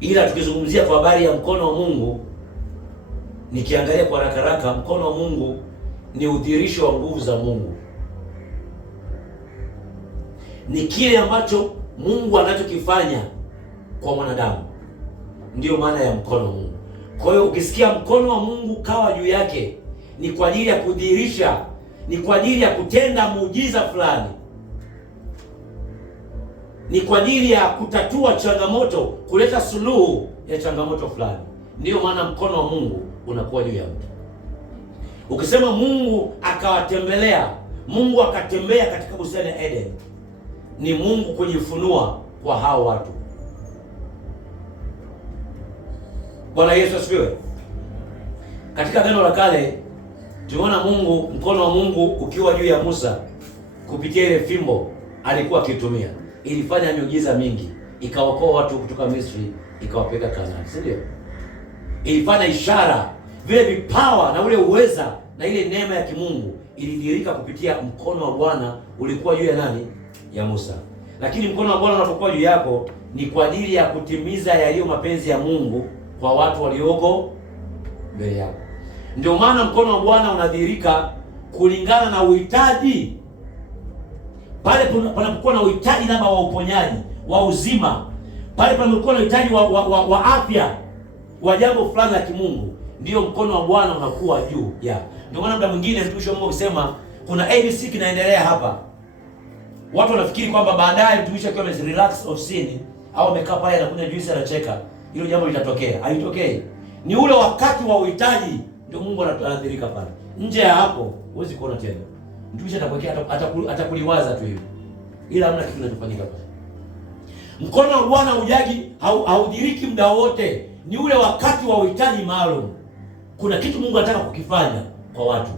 ila tukizungumzia kwa habari ya mkono wa Mungu, nikiangalia kwa haraka haraka, mkono wa Mungu ni udhihirisho wa nguvu za Mungu, ni kile ambacho Mungu anachokifanya kwa mwanadamu, ndiyo maana ya mkono wa Mungu. Kwa hiyo ukisikia mkono wa Mungu kawa juu yake, ni kwa ajili ya kudhihirisha, ni kwa ajili ya kutenda muujiza fulani, ni kwa ajili ya kutatua changamoto, kuleta suluhu ya changamoto fulani. Ndiyo maana mkono wa Mungu unakuwa juu ya mtu. Ukisema Mungu akawatembelea, Mungu akatembea katika bustani ya Eden, ni Mungu kujifunua kwa hao watu. Bwana Yesu asifiwe. Katika Agano la Kale tumeona Mungu, mkono wa Mungu ukiwa juu ya Musa kupitia ile fimbo alikuwa akitumia, ilifanya miujiza mingi, ikaokoa watu kutoka Misri, ikawapeleka Kanaani, si ndio? Ilifanya ishara, vile vipawa na ule uweza na ile neema ya kimungu ilidhihirika kupitia mkono wa Bwana ulikuwa juu ya nani? Ya Musa. Lakini mkono wa Bwana unapokuwa juu yako ni kwa ajili ya kutimiza yaliyo mapenzi ya Mungu kwa watu walioko mbele yako. Ndio maana mkono wa Bwana unadhihirika kulingana na uhitaji. Pale panapokuwa na uhitaji labda wa uponyaji, wa uzima, pale panapokuwa na uhitaji wa afya, wa jambo fulani la kimungu, ndio mkono wa Bwana unakuwa juu ya. Ndio maana muda mwingine mtumishi wa Mungu akisema kuna ABC kinaendelea hapa, watu wanafikiri kwamba baadaye mtumishi akiwa relax of sin au amekaa pale anakunywa juice anacheka, hilo jambo litatokea. Haitokei. Ni ule wakati wa uhitaji ndio Mungu anadhirika pale. Nje ya hapo huwezi kuona tena. Mtumishi atakwekea, atakuliwaza tu hivi, ila hamna kitu kinachofanyika pale. Mkono wa Bwana haudiriki muda wote, ni ule wakati wa uhitaji maalum. Kuna kitu Mungu anataka kukifanya kwa watu,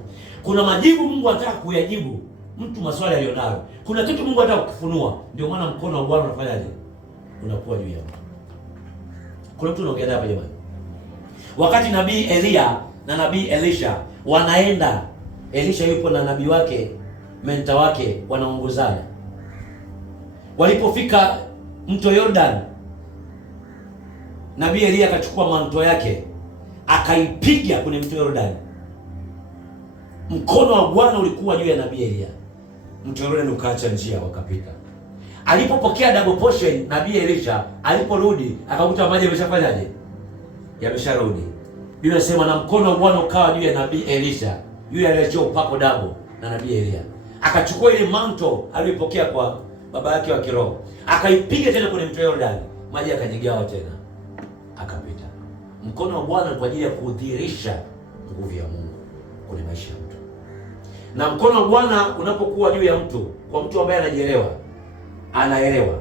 kuna majibu Mungu anataka kuyajibu mtu maswali aliyonayo, kuna kitu Mungu anataka kukifunua. Ndio maana mkono wa Bwana unafanyaje? Unakuwa juu yako. Kuna mtu anaongea hapa jamani. Wakati nabii Elia na nabii Elisha wanaenda, Elisha yupo na nabii wake, mentor wake, wanaongozana. Walipofika mto Jordan, nabii Elia akachukua manto yake akaipiga kwenye mto Jordan. Mkono wa Bwana ulikuwa juu ya nabii Elia, mto Jordan ukaacha njia, wakapita. Alipopokea double portion, nabii Elisha aliporudi akakuta maji yameshafanyaje? Yamesharudi. Biblia inasema na mkono wa Bwana ukawa juu ya nabii Elisha, yule aliyechukua upako double na nabii Elia. Akachukua ile manto aliyopokea kwa baba yake wa kiroho, akaipiga tena kwenye mto Jordan, maji yakajigawa tena, akapita. Mkono wa Bwana kwa ajili ya kudhihirisha nguvu ya Mungu kwenye maisha ya mtu. Na mkono wa Bwana unapokuwa juu ya mtu, kwa mtu ambaye anajielewa, anaelewa,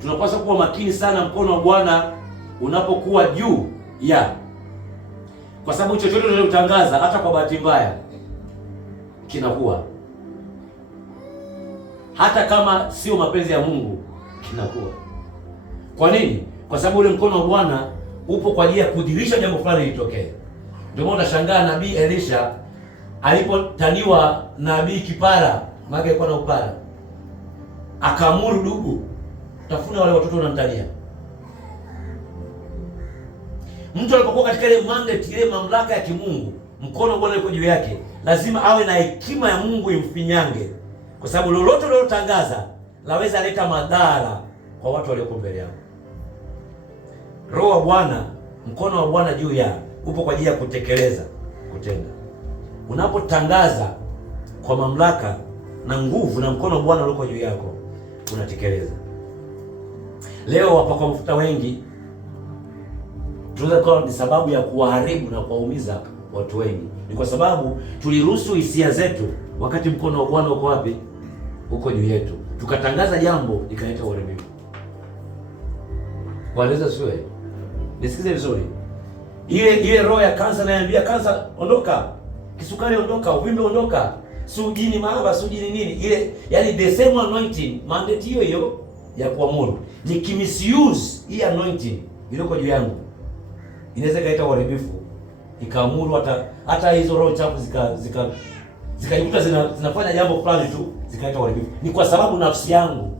tunapaswa kuwa makini sana mkono wa Bwana unapokuwa juu ya, kwa sababu chochote tunachotangaza hata kwa bahati mbaya kinakuwa, hata kama sio mapenzi ya Mungu kinakuwa. Kwa nini? Kwa sababu ule mkono wa Bwana upo kwa ajili ya kudhihirisha jambo fulani litokee. Ndio maana unashangaa nabii Elisha alipotaniwa nabii kipara, maana alikuwa na upara, akaamuru dubu, tafuna wale watoto wanamtania. Mtu alipokuwa katika ile mandate, ile mamlaka ya kimungu, mkono wa Bwana uko juu yake, lazima awe na hekima ya Mungu imfinyange, kwa sababu lolote lilotangaza laweza leta madhara kwa watu walioko mbele yao. Roho wa Bwana, mkono wa Bwana juu ya upo kwa ajili ya kutekeleza, kutenda. Unapotangaza kwa mamlaka na nguvu na mkono wa Bwana uko juu yako, unatekeleza. Leo wapakwa mafuta wengi tunaweza kuwa ni sababu ya kuwaharibu na kuwaumiza watu wengi, ni kwa sababu tuliruhusu hisia zetu wakati mkono wa Bwana uko wapi? Uko juu yetu, tukatangaza jambo likaleta uharibifu. Waleza siwe, nisikize vizuri. Ile roho ya kansa inaambia kansa ondoka, kisukari ondoka, uvimbe ondoka, sujini mahaba, sujini nini, ile yani the same anointing, mandate hiyo hiyo ya kuamuru. Nikimisuse hii anointing iliyoko juu yangu, inaweza kaita uharibifu, ikaamuru hata hizo roho chafu zikajikuta zinafanya jambo fulani tu, zikaita uharibifu. Ni kwa sababu nafsi yangu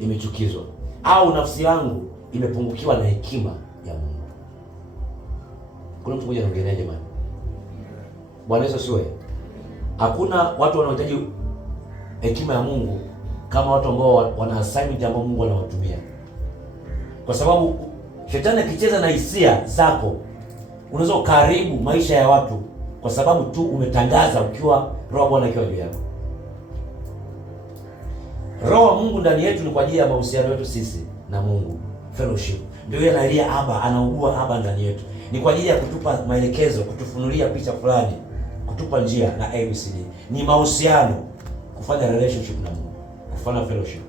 imechukizwa, au nafsi yangu imepungukiwa na hekima ya Mungu. Kuna mtu mmoja anaongelea jamani. Bwana Yesu asiwe. Hakuna watu wanaohitaji hekima ya Mungu kama watu ambao wana assignment ambayo Mungu anawatumia. Kwa sababu shetani akicheza na hisia zako, unaweza ukaribu maisha ya watu kwa sababu tu umetangaza ukiwa roho Bwana akiwa juu yako. Roho wa Mungu ndani yetu ni kwa ajili ya mahusiano yetu sisi na Mungu, fellowship. Ndio yeye analia Aba, anaugua Aba ndani yetu. Ni kwa ajili ya kutupa maelekezo, kutufunulia picha fulani, kutupa njia na ABCD. Ni mahusiano, kufanya relationship na Mungu, kufanya fellowship.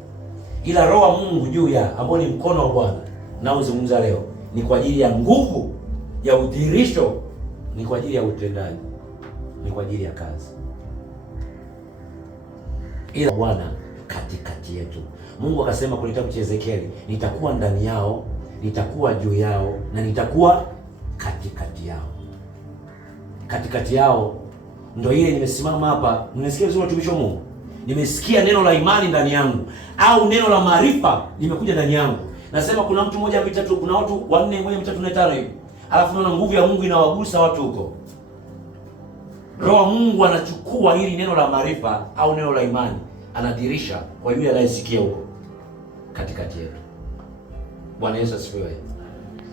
Ila roho wa Mungu juu ya ambao ni mkono wa Bwana na uzungumza leo ni kwa ajili ya nguvu ya udhihirisho, ni kwa ajili ya utendaji, ni kwa ajili ya kazi. Ila Bwana katikati yetu. Mungu akasema kwenye kitabu cha Ezekieli, nitakuwa ndani yao, nitakuwa juu yao na nitakuwa katikati yao. Katikati yao ndio ile nimesimama hapa, nimesikia vizuri watumishi wa Mungu. Nimesikia neno la imani ndani yangu au neno la maarifa limekuja ndani yangu. Nasema kuna mtu mmoja mitatu, kuna watu wanne, mmoja mitatu na tano hivi. Alafu naona nguvu ya Mungu inawagusa watu huko. Roho wa Mungu anachukua hili neno la maarifa au neno la imani, anadhihirisha kwa yule anayesikia huko katikati yetu. Bwana Yesu asifiwe.